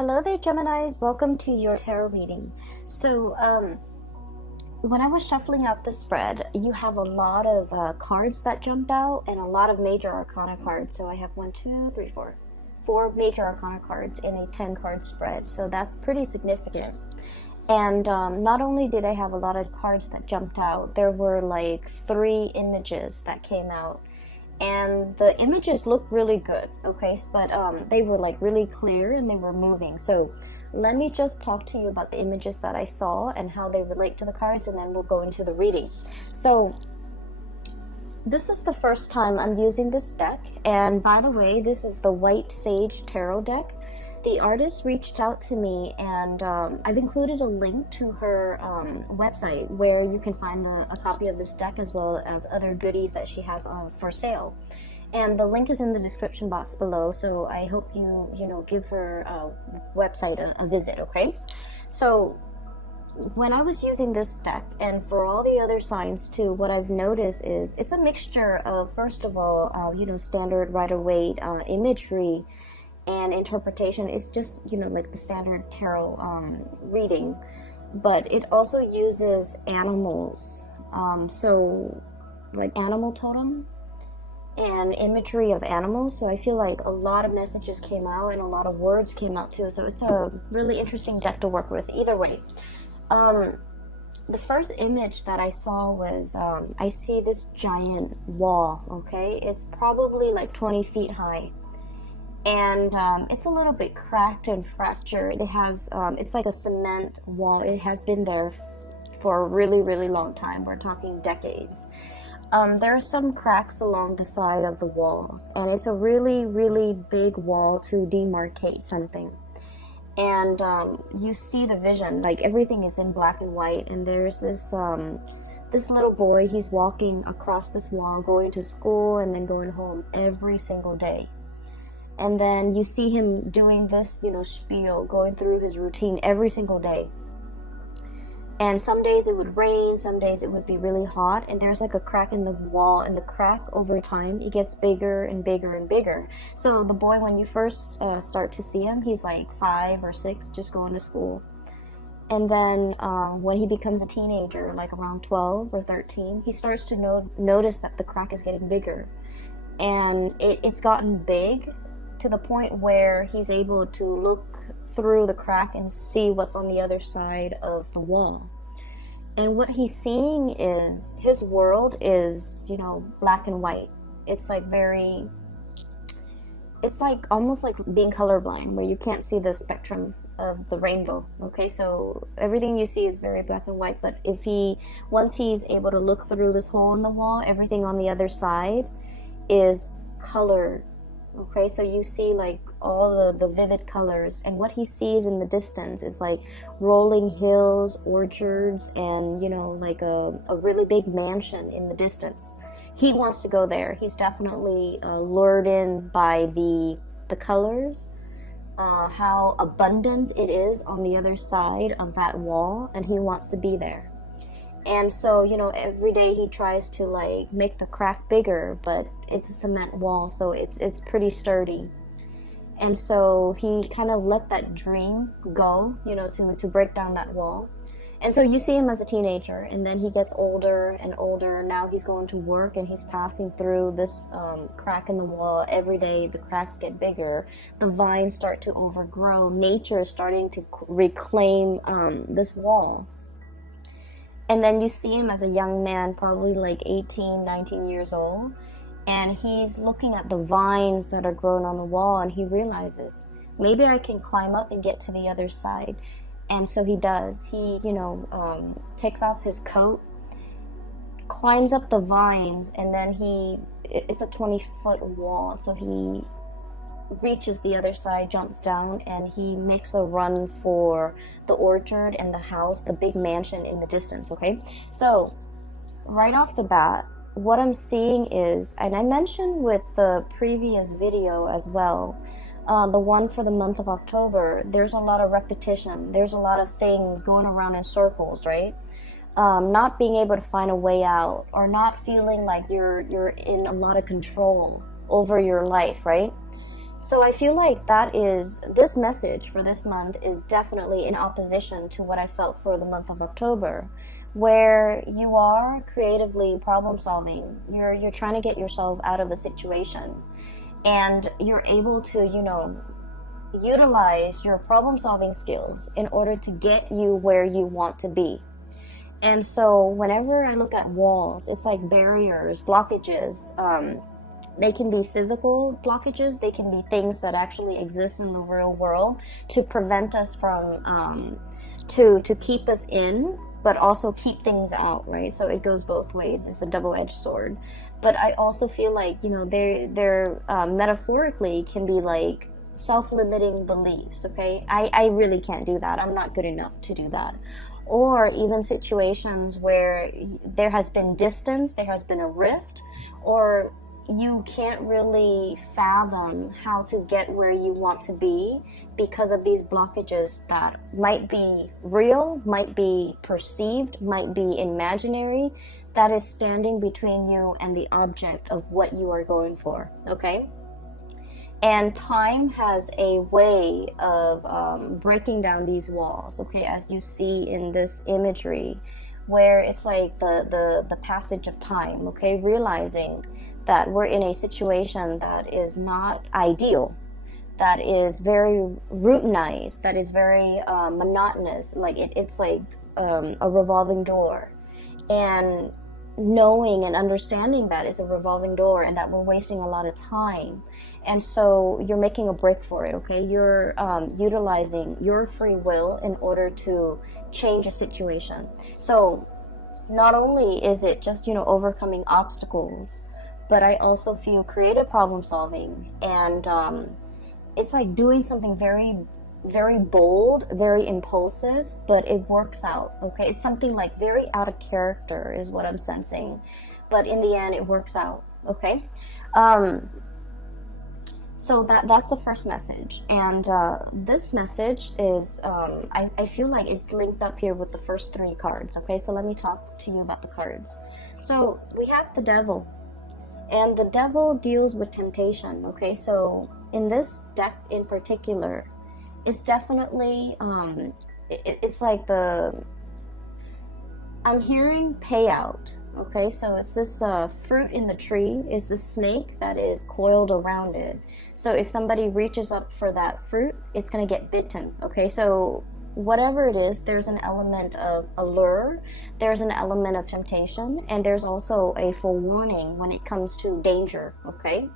Hello there, Geminis. Welcome to your tarot reading. So, when I was shuffling out the spread, you have a lot of cards that jumped out and a lot of major arcana cards. So I have four major arcana cards in a 10-card spread. So that's pretty significant. And not only did I have a lot of cards that jumped out, there were like 3 images that came out. And the images looked really good, okay, but they were like really clear and they were moving. So let me just talk to you about the images that I saw and how they relate to the cards, and then we'll go into the reading. So this is the first time I'm using this deck, and by the way, this is the White Sage Tarot deck. The artist reached out to me, and I've included a link to her website where you can find a copy of this deck as well as other goodies that she has for sale. And the link is in the description box below, so I hope you give her website a visit, okay? So when I was using this deck, and for all the other signs too, what I've noticed is it's a mixture of, first of all, standard Rider-Waite imagery and interpretation. Is just like the standard tarot reading, but it also uses animals, so like animal totem and imagery of animals. So I feel like a lot of messages came out and a lot of words came out too, so it's a really interesting deck to work with either way. The first image that I saw was I see this giant wall, okay? It's probably like 20 feet high, and it's a little bit cracked and fractured. It has it's like a cement wall. It has been there for a really, really long time. We're talking decades. There are some cracks along the side of the walls, and it's a really, really big wall to demarcate something. And you see the vision, like everything is in black and white, and there's this this little boy. He's walking across this wall, going to school and then going home every single day. And then you see him doing this, spiel, going through his routine every single day. And some days it would rain, some days it would be really hot, and there's like a crack in the wall, and the crack over time, it gets bigger and bigger and bigger. So the boy, when you first start to see him, he's like 5 or 6, just going to school. And then when he becomes a teenager, like around 12 or 13, he starts to notice that the crack is getting bigger. And it's gotten big to the point where he's able to look through the crack and see what's on the other side of the wall. And what he's seeing is his world is, black and white. It's like it's like almost like being colorblind, where you can't see the spectrum of the rainbow. Okay, so everything you see is very black and white, but once he's able to look through this hole in the wall, everything on the other side is colored. Okay, so you see like all the vivid colors, and what he sees in the distance is like rolling hills, orchards, and like a really big mansion in the distance. He wants to go there. He's definitely lured in by the colors, how abundant it is on the other side of that wall, and he wants to be there. And so, every day he tries to like make the crack bigger, but it's a cement wall, so it's pretty sturdy. And so he kind of let that dream go, to break down that wall. And so you see him as a teenager, and then he gets older and older. Now he's going to work, and he's passing through this crack in the wall every day. The cracks get bigger. The vines start to overgrow. Nature is starting to reclaim this wall. And then you see him as a young man, probably like 18, 19 years old. And he's looking at the vines that are growing on the wall, and he realizes, maybe I can climb up and get to the other side. And so he does. He, takes off his coat, climbs up the vines, and then it's a 20-foot wall. So he reaches the other side, jumps down, and he makes a run for the orchard and the house, the big mansion in the distance, okay? So right off the bat, what I'm seeing is, and I mentioned with the previous video as well, the one for the month of October, there's a lot of repetition. There's a lot of things going around in circles, right? Not being able to find a way out, or not feeling like you're in a lot of control over your life, right? So I feel like this message for this month is definitely in opposition to what I felt for the month of October, where you are creatively problem solving. You're trying to get yourself out of a situation, and you're able to, utilize your problem solving skills in order to get you where you want to be. And so whenever I look at walls, it's like barriers, blockages. They can be physical blockages. They can be things that actually exist in the real world to prevent us from, to keep us in, but also keep things out, right? So it goes both ways. It's a double-edged sword. But I also feel like, they're metaphorically can be like self-limiting beliefs, okay? I really can't do that. I'm not good enough to do that. Or even situations where there has been distance, there has been a rift, or you can't really fathom how to get where you want to be because of these blockages that might be real, might be perceived, might be imaginary, that is standing between you and the object of what you are going for, okay? And time has a way of breaking down these walls, okay, as you see in this imagery, where it's like the passage of time, okay, realizing that we're in a situation that is not ideal, that is very routinized, that is very monotonous, like it's like a revolving door. And knowing and understanding that it's a revolving door and that we're wasting a lot of time. And so you're making a break for it, okay? You're utilizing your free will in order to change a situation. So not only is it just, overcoming obstacles, but I also feel creative problem solving. And it's like doing something very, very bold, very impulsive, but it works out, okay? It's something like very out of character is what I'm sensing. But in the end, it works out, okay? So that's the first message. And this message is, I feel like it's linked up here with the first three cards, okay? So let me talk to you about the cards. So we have the Devil. And the Devil deals with temptation, okay? So in this deck in particular, it's definitely, it's like I'm hearing payout, okay? So it's this fruit in the tree is the snake that is coiled around it. So if somebody reaches up for that fruit, it's going to get bitten, okay? So whatever it is, there's an element of allure, there's an element of temptation, and there's also a forewarning when it comes to danger, okay?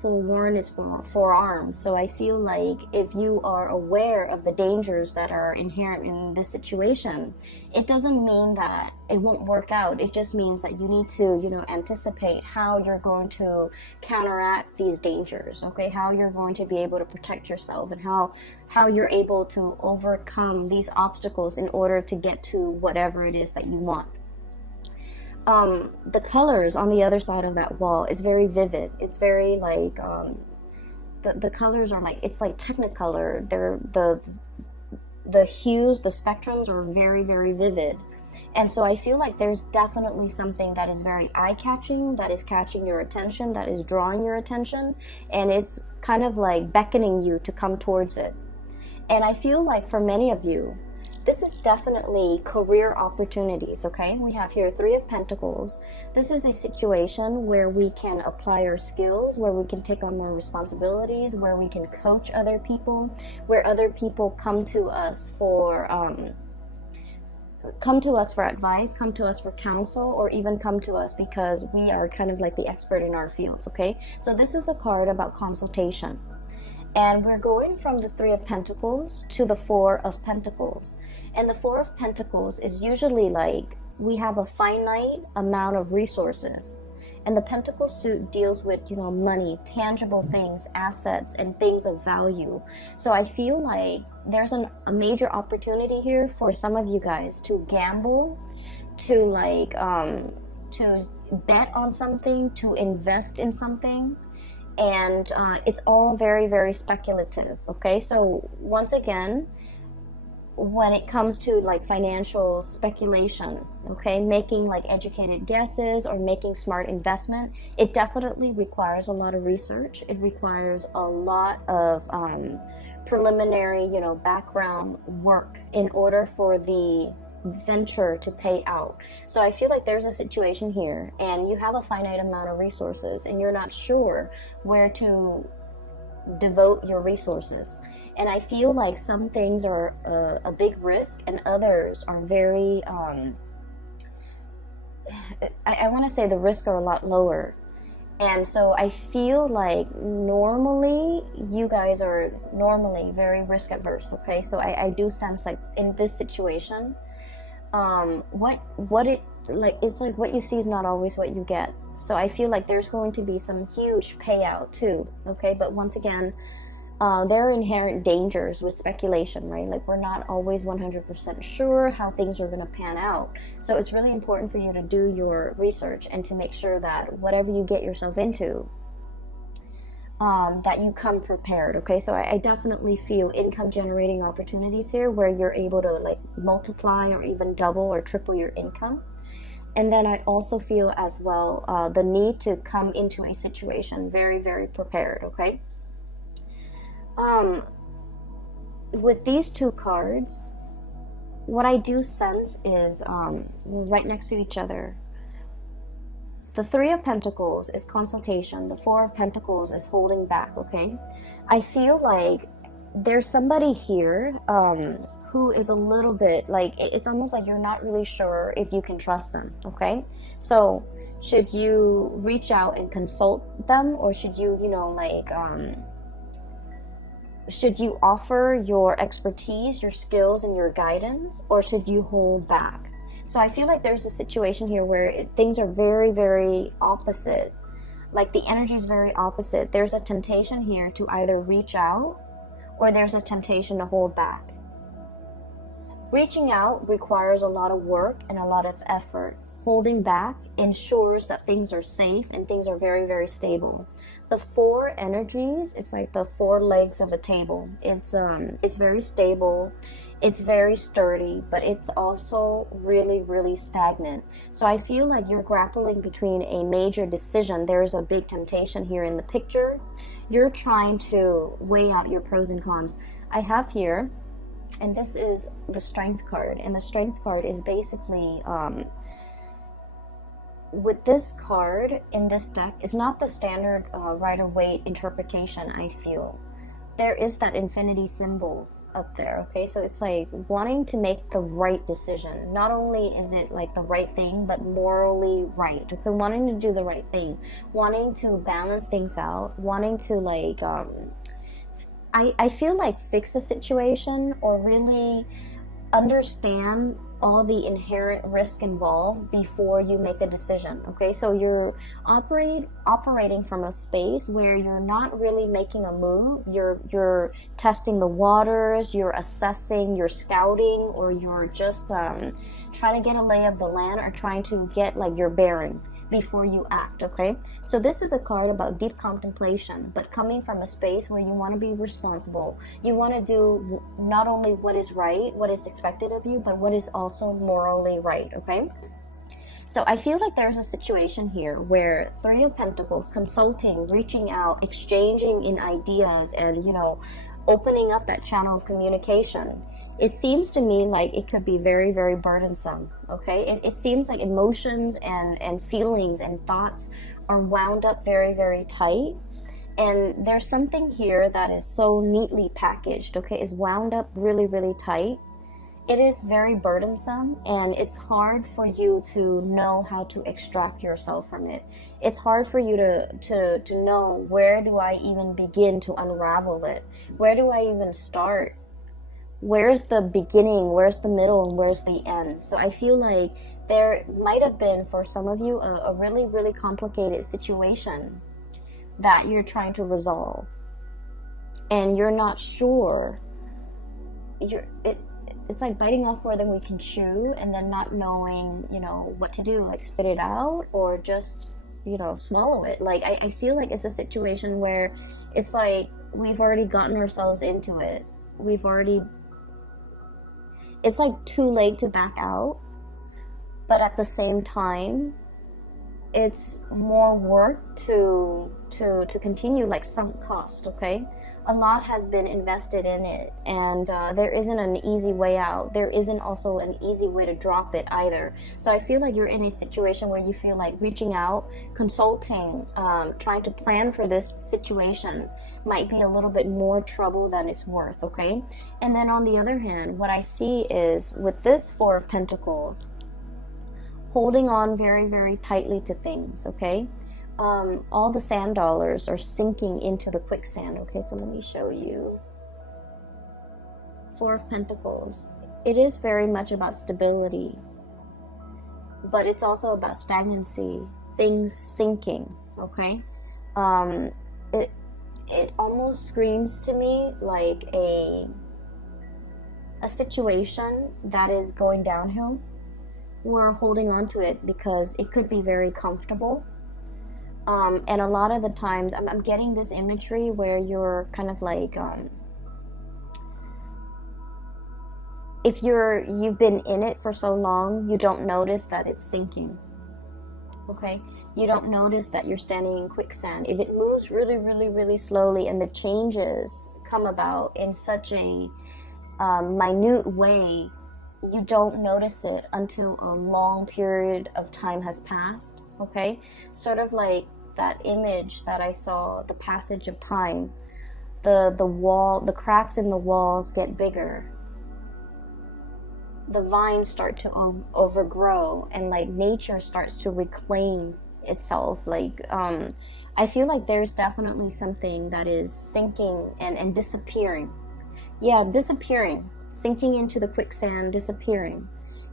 Forewarn is forearmed. So I feel like if you are aware of the dangers that are inherent in this situation, it doesn't mean that it won't work out. It just means that you need to, anticipate how you're going to counteract these dangers, okay? How you're going to be able to protect yourself and how you're able to overcome these obstacles in order to get to whatever it is that you want. The colors on the other side of that wall is very vivid. It's very like the colors are like, it's like Technicolor. They're the hues, the spectrums are very, very vivid. And so I feel like there's definitely something that is very eye-catching, that is catching your attention, that is drawing your attention, and it's kind of like beckoning you to come towards it. And I feel like for many of you, this is definitely career opportunities, okay? We have here Three of Pentacles. This is a situation where we can apply our skills, where we can take on more responsibilities, where we can coach other people, where other people come to us for advice, come to us for counsel, or even come to us because we are kind of like the expert in our fields, okay? So this is a card about consultation. And we're going from the Three of Pentacles to the Four of Pentacles. And the Four of Pentacles is usually like we have a finite amount of resources. And the Pentacle suit deals with, money, tangible things, assets, and things of value. So I feel like there's a major opportunity here for some of you guys to gamble, to to bet on something, to invest in something. And it's all very, very speculative, okay? So once again, when it comes to like financial speculation, okay, making like educated guesses or making smart investment, it definitely requires a lot of research. It requires a lot of preliminary, you know, background work in order for the venture to pay out. So I feel like there's a situation here and you have a finite amount of resources and you're not sure where to devote your resources. And I feel like some things are a big risk and others are very I want to say the risks are a lot lower. And so I feel like normally you guys are normally very risk adverse, okay? So I do sense like in this situation, what it like, it's like what you see is not always what you get. So I feel like there's going to be some huge payout too, okay? But once again, there are inherent dangers with speculation, right? Like we're not always 100% sure how things are going to pan out. So it's really important for you to do your research and to make sure that whatever you get yourself into, that you come prepared, okay? So I definitely feel income generating opportunities here where you're able to like multiply or even double or triple your income. And then I also feel as well the need to come into a situation very, very prepared, okay? With these two cards, what I do sense is right next to each other. The Three of Pentacles is consultation. The Four of Pentacles is holding back, okay? I feel like there's somebody here who is a little bit like, it's almost like you're not really sure if you can trust them, okay? So should you reach out and consult them, or should you, you know, like, should you offer your expertise, your skills, and your guidance, or should you hold back? So I feel like there's a situation here where things are very, very opposite. Like the energy is very opposite. There's a temptation here to either reach out, or there's a temptation to hold back. Reaching out requires a lot of work and a lot of effort. Holding back ensures that things are safe and things are very, very stable. The four energies, it's like the four legs of a table. It's very stable, it's very sturdy, but it's also really, really stagnant. So I feel like you're grappling between a major decision. There's a big temptation here in the picture. You're trying to weigh out your pros and cons. I have here, and this is the Strength card, and the Strength card is basically with this card in this deck is not the standard Rider-Waite interpretation. I feel there is that infinity symbol up there, okay? So it's like wanting to make the right decision. Not only is it like the right thing, but morally right, okay? Wanting to do the right thing, wanting to balance things out, wanting to like I feel like fix a situation or really understand all the inherent risk involved before you make a decision, okay? So you're operating from a space where you're not really making a move. You're testing the waters, you're assessing, you're scouting, or you're just trying to get a lay of the land, or trying to get like your bearing before you act, okay? So this is a card about deep contemplation, but coming from a space where you want to be responsible. You want to do not only what is right, what is expected of you, but what is also morally right, okay? So I feel like there's a situation here where Three of Pentacles, consulting, reaching out, exchanging in ideas, and, you know, opening up that channel of communication. It seems to me like it could be very, very burdensome, okay? It seems like emotions and feelings and thoughts are wound up very, very tight. And there's something here that is so neatly packaged, okay? Is wound up really, really tight. It is very burdensome, and it's hard for you to know how to extract yourself from it. It's hard for you to know, where do I even begin to unravel it? Where do I even start? Where's the beginning, where's the middle, and where's the end? So I feel like there might have been, for some of you, a really, really complicated situation that you're trying to resolve. And you're not sure. It's like biting off more than we can chew, and then not knowing, you know, what to do, like spit it out or just, you know, swallow it. Like, I feel like it's a situation where it's like we've already gotten ourselves into it. We've already it's like too late to back out, but at the same time, it's more work to continue, like sunk cost. Okay, a lot has been invested in it, and there isn't an easy way out. There isn't also an easy way to drop it either. So I feel like you're in a situation where you feel like reaching out, consulting, trying to plan for this situation might be a little bit more trouble than it's worth. Okay, and then on the other hand, what I see is with this Four of Pentacles, holding on very, very tightly to things. Okay, all the sand dollars are sinking into the quicksand. Okay, so let me show you. Four of Pentacles. It is very much about stability, but it's also about stagnancy, things sinking. Okay, it almost screams to me like a situation that is going downhill. We're holding on to it because it could be very comfortable. And a lot of the times I'm getting this imagery where you're kind of like, if you've been in it for so long, you don't notice that it's sinking. Okay, you don't notice that you're standing in quicksand. If it moves really, really, really slowly and the changes come about in such a minute way, you don't notice it until a long period of time has passed. Okay, sort of like that image that I saw, the passage of time. The cracks in the walls get bigger. The vines start to overgrow, and like nature starts to reclaim itself. Like I feel like there's definitely something that is sinking and disappearing. Yeah, disappearing, sinking into the quicksand, disappearing.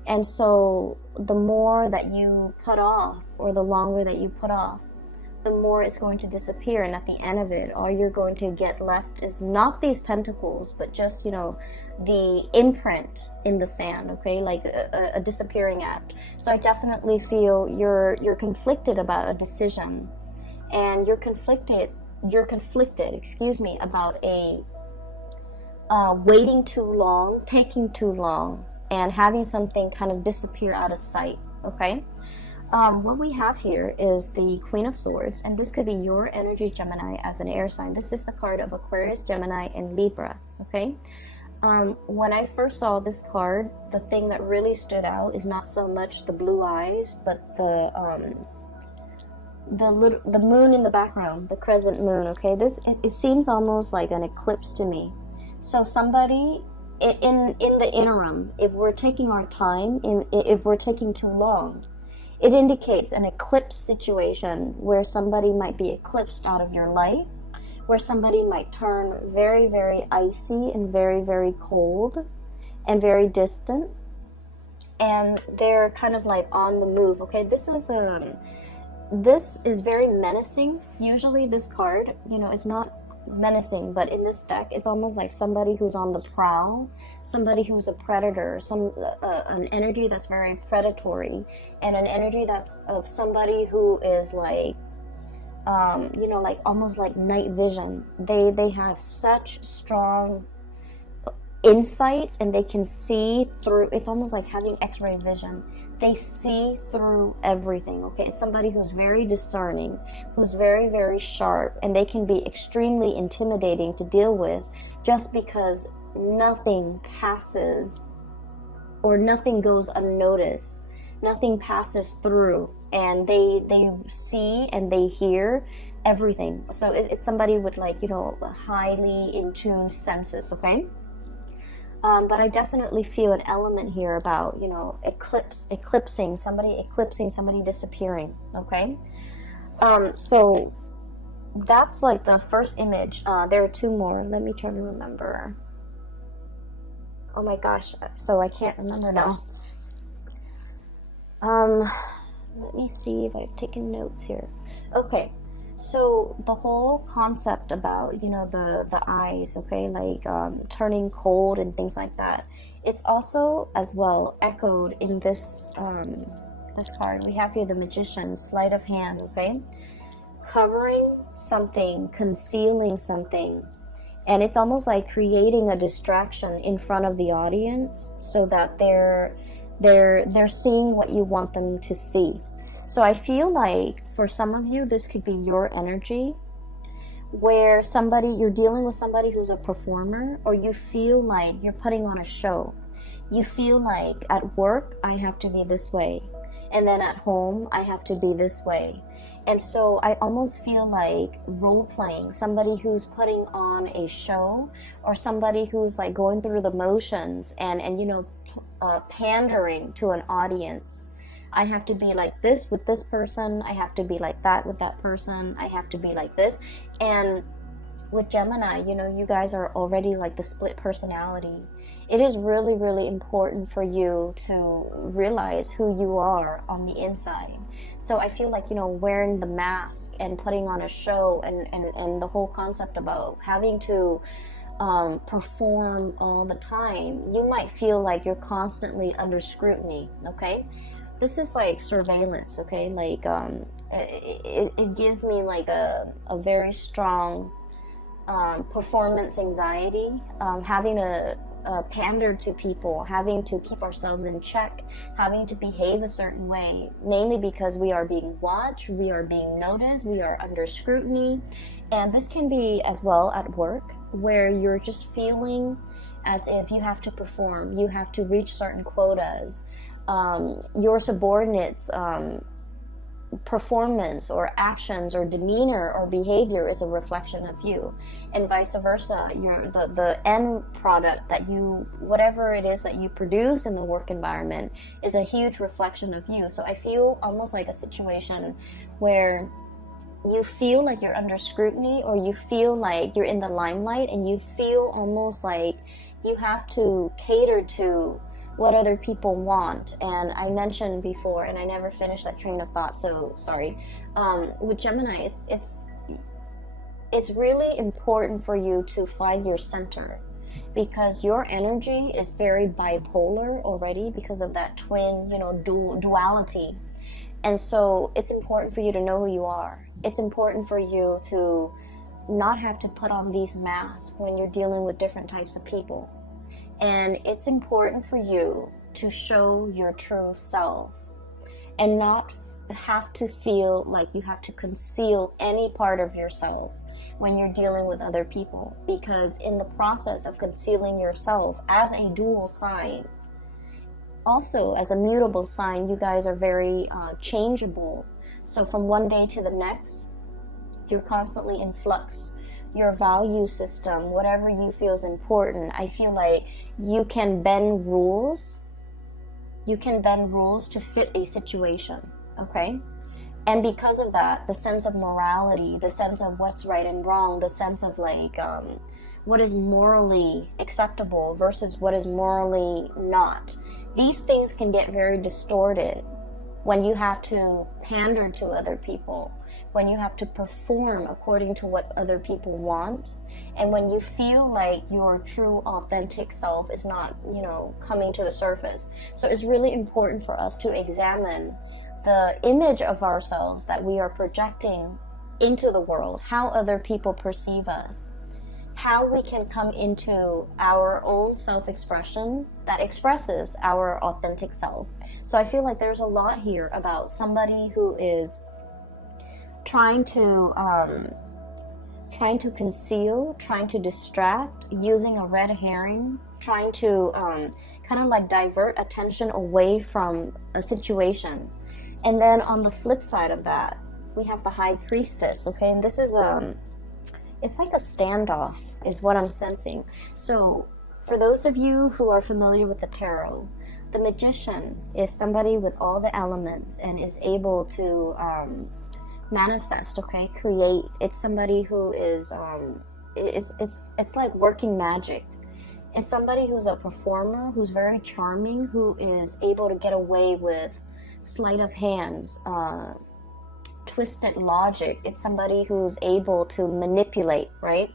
And so the more that you put off, or the longer that you put off, the more it's going to disappear. And at the end of it, all you're going to get left is not these pentacles, but just, you know, the imprint in the sand. Okay, like a disappearing act. So I definitely feel you're conflicted about a decision, and you're conflicted excuse me, about a waiting too long, taking too long, and having something kind of disappear out of sight. Okay, what we have here is the Queen of Swords, and this could be your energy, Gemini, as an air sign. This is the card of Aquarius, Gemini, and Libra. Okay, when I first saw this card, the thing that really stood out is not so much the blue eyes, but the moon in the background, the crescent moon. Okay, it seems almost like an eclipse to me. So somebody in the interim, if we're taking our time, if we're taking too long, it indicates an eclipse situation where somebody might be eclipsed out of your life, where somebody might turn very, very icy and very, very cold and very distant, and they're kind of like on the move. Okay, this is very menacing. Usually this card, you know, it's not menacing, but in this deck it's almost like somebody who's on the prowl, somebody who's a predator, an energy that's very predatory, and an energy that's of somebody who is like you know, like almost like night vision. They have such strong insights, and they can see through. It's almost like having x-ray vision. They see through everything. Okay, it's somebody who's very discerning, who's very, very sharp, and they can be extremely intimidating to deal with, just because nothing passes or nothing goes unnoticed. Nothing passes through, and they see and they hear everything. So it's somebody with, like, you know, highly in tune senses. Okay. But I definitely feel an element here about, you know, eclipsing somebody, disappearing. Okay, so that's like the first image. There are two more. Let me try to remember. Oh my gosh, so I can't remember now. Let me see if I've taken notes here. Okay. So the whole concept about, you know, the eyes, okay, like turning cold and things like that, it's also as well echoed in this this card. We have here the Magician, sleight of hand. Okay, covering something, concealing something, And it's almost like creating a distraction in front of the audience so that they're seeing what you want them to see. So I feel like for some of you, this could be your energy, where you're dealing with somebody who's a performer, or you feel like you're putting on a show. You feel like at work, I have to be this way. And then at home, I have to be this way. And so I almost feel like role playing, somebody who's putting on a show, or somebody who's like going through the motions and pandering to an audience. I have to be like this with this person. I have to be like that with that person. I have to be like this. And with Gemini, you guys are already like the split personality. It is really, really important for you to realize who you are on the inside. So I feel like, wearing the mask and putting on a show and the whole concept about having to perform all the time, you might feel like you're constantly under scrutiny, okay? This is like surveillance, okay? Like it gives me like a very strong performance anxiety, having to pander to people, having to keep ourselves in check, having to behave a certain way, mainly because we are being watched, we are being noticed, we are under scrutiny. And this can be as well at work, where you're just feeling as if you have to perform, you have to reach certain quotas. Your subordinates' performance or actions or demeanor or behavior is a reflection of you, and vice versa. The end product that whatever it is that you produce in the work environment is a huge reflection of you. So I feel almost like a situation where you feel like you're under scrutiny, or you feel like you're in the limelight, and you feel almost like you have to cater to what other people want. And I mentioned before, and I never finished that train of thought, so sorry. With Gemini, it's really important for you to find your center, because your energy is very bipolar already because of that twin, duality. And so it's important for you to know who you are. It's important for you to not have to put on these masks when you're dealing with different types of people. And it's important for you to show your true self and not have to feel like you have to conceal any part of yourself when you're dealing with other people. Because in the process of concealing yourself as a dual sign, also as a mutable sign, you guys are very changeable. So from one day to the next, you're constantly in flux. Your value system, whatever you feel is important, I feel like you can bend rules. You can bend rules to fit a situation, okay? And because of that, the sense of morality, the sense of what's right and wrong, the sense of like what is morally acceptable versus what is morally not, these things can get very distorted when you have to pander to other people, when you have to perform according to what other people want, and when you feel like your true authentic self is not, coming to the surface. So it's really important for us to examine the image of ourselves that we are projecting into the world, how other people perceive us, how we can come into our own self-expression that expresses our authentic self. So I feel like there's a lot here about somebody who is trying to conceal, trying to distract, using a red herring, trying to kind of like divert attention away from a situation. And then on the flip side of that, we have the High Priestess, okay? And this is it's like a standoff is what I'm sensing. So for those of you who are familiar with the tarot, the Magician is somebody with all the elements and is able to manifest, okay, create. It's somebody who is it's like working magic. It's somebody who's a performer, who's very charming, who is able to get away with sleight of hands, twisted logic. It's somebody who's able to manipulate, right?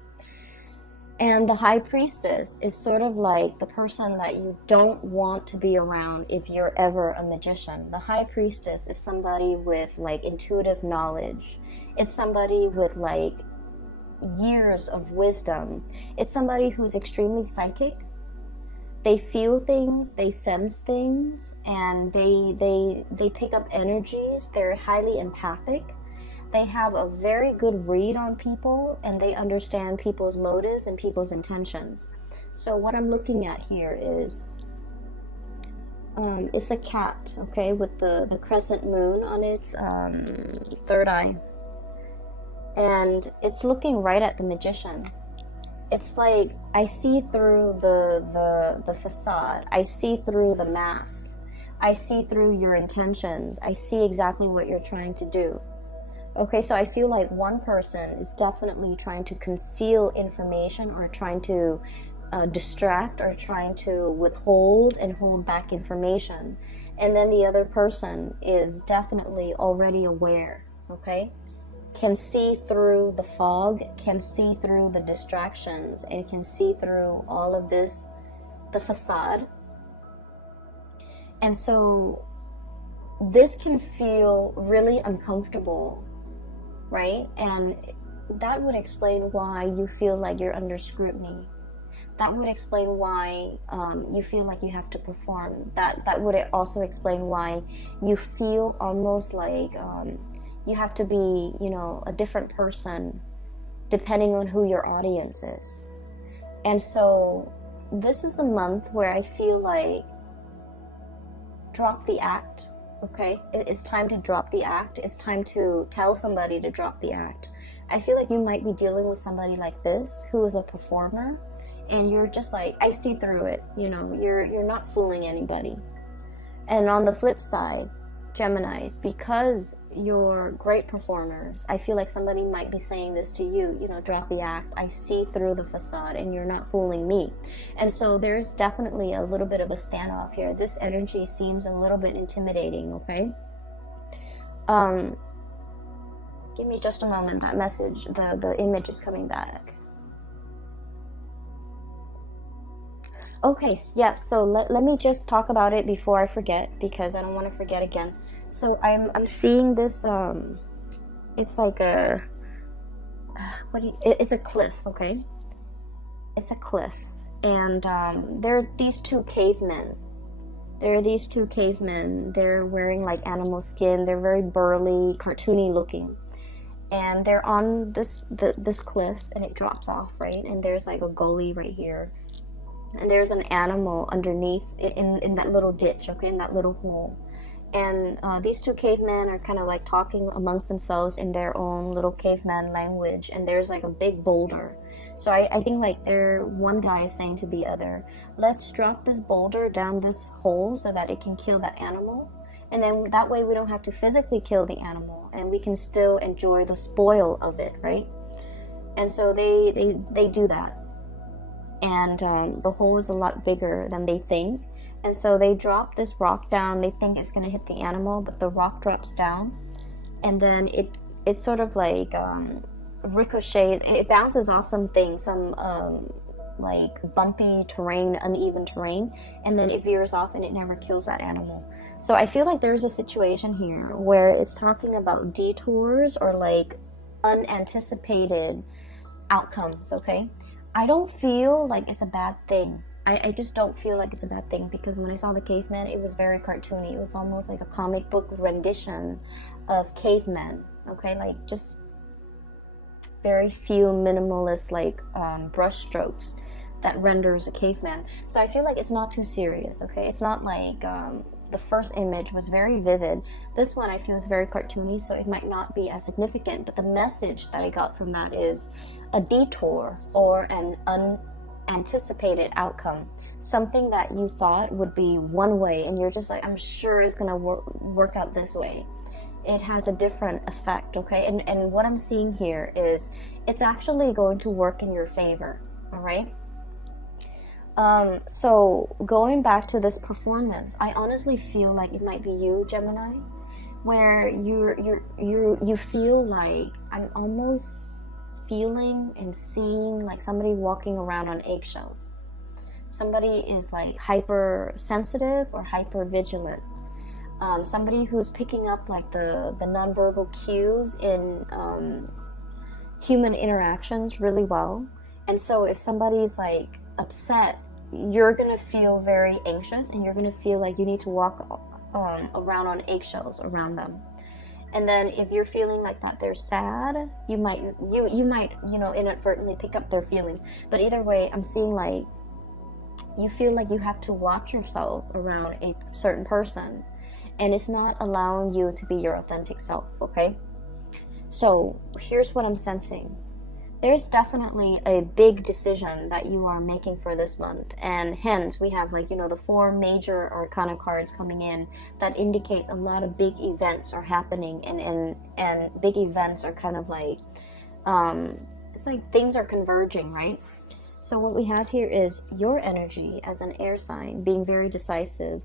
And the High Priestess is sort of like the person that you don't want to be around if you're ever a magician. The High Priestess is somebody with like intuitive knowledge. It's somebody with like years of wisdom. It's somebody who's extremely psychic. They feel things, they sense things, and they pick up energies. They're highly empathic. They have a very good read on people, and they understand people's motives and people's intentions. So what I'm looking at here is it's a cat, okay, with the crescent moon on its third eye, and it's looking right at the magician. It's like I see through the facade. I see through the mask. I see through your intentions. I see exactly what you're trying to do. Okay, so I feel like one person is definitely trying to conceal information, or trying to distract, or trying to withhold and hold back information. And then the other person is definitely already aware, okay? Can see through the fog, can see through the distractions, and can see through all of this, the facade. And so this can feel really uncomfortable, right? And that would explain why you feel like you're under scrutiny. That would explain why you feel like you have to perform. That would also explain why you feel almost like you have to be, you know, a different person depending on who your audience is. And so this is a month where I feel like drop the act, okay? It's time to drop the act. It's time to tell somebody to drop the act. I feel like you might be dealing with somebody like this who is a performer, and you're just like, I see through it, you know, you're not fooling anybody. And on the flip side, Geminis, because you're great performers, I feel like somebody might be saying this to you, you know, drop the act. I see through the facade and you're not fooling me. And so there's definitely a little bit of a standoff here. This energy seems a little bit intimidating, okay? Give me just a moment. That message, the image is coming back. Okay, yes, so let me just talk about it before I forget, because I don't want to forget again. So I'm seeing this, it's like a, it's a cliff, okay? It's a cliff, and there are these two cavemen. They're wearing like animal skin. They're very burly, cartoony looking. And they're on this cliff, and it drops off, right? And there's like a gully right here. And there's an animal underneath in that little ditch, okay, in that little hole. And these two cavemen are kind of like talking amongst themselves in their own little caveman language. And there's like a big boulder. So I think like one guy is saying to the other, let's drop this boulder down this hole so that it can kill that animal. And then that way we don't have to physically kill the animal, and we can still enjoy the spoil of it, right? And so they do that. And the hole is a lot bigger than they think. And so they drop this rock down. They think it's going to hit the animal, but the rock drops down. And then it sort of like ricochets, and it bounces off something, some like bumpy terrain, uneven terrain. And then it veers off, and it never kills that animal. So I feel like there's a situation here where it's talking about detours or like unanticipated outcomes, okay? I don't feel like it's a bad thing. I just don't feel like it's a bad thing, because when I saw the caveman, it was very cartoony. It was almost like a comic book rendition of cavemen, okay? Like just very few minimalist like brush strokes that renders a caveman. So I feel like it's not too serious, okay? It's not like the first image was very vivid. This one I feel is very cartoony, so it might not be as significant, but the message that I got from that is a detour or an unanticipated outcome. Something that you thought would be one way, and you're just like, I'm sure it's gonna work out this way. It has a different effect, okay? And what I'm seeing here is it's actually going to work in your favor, all right? So going back to this performance, I honestly feel like it might be you, Gemini, where you feel like I'm almost feeling and seeing like somebody walking around on eggshells. Somebody is like hypersensitive or hyper vigilant. Somebody who's picking up like the nonverbal cues in human interactions really well. And so if somebody's like upset, you're gonna feel very anxious, and you're gonna feel like you need to walk around on eggshells around them. And then if you're feeling like that they're sad, you might inadvertently pick up their feelings. But either way, I'm seeing like you feel like you have to watch yourself around a certain person, and it's not allowing you to be your authentic self, okay? So here's what I'm sensing. There's definitely a big decision that you are making for this month, and hence we have like, the 4 major arcana cards coming in that indicates a lot of big events are happening, and big events are kind of like, it's like things are converging, right? So what we have here is your energy as an air sign being very decisive.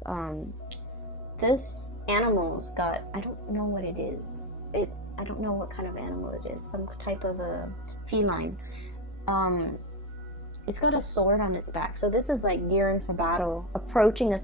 This animal's got, I don't know what it is. I don't know what kind of animal it is. Some type of a feline. It's got a sword on its back. So this is like gearing for battle, approaching a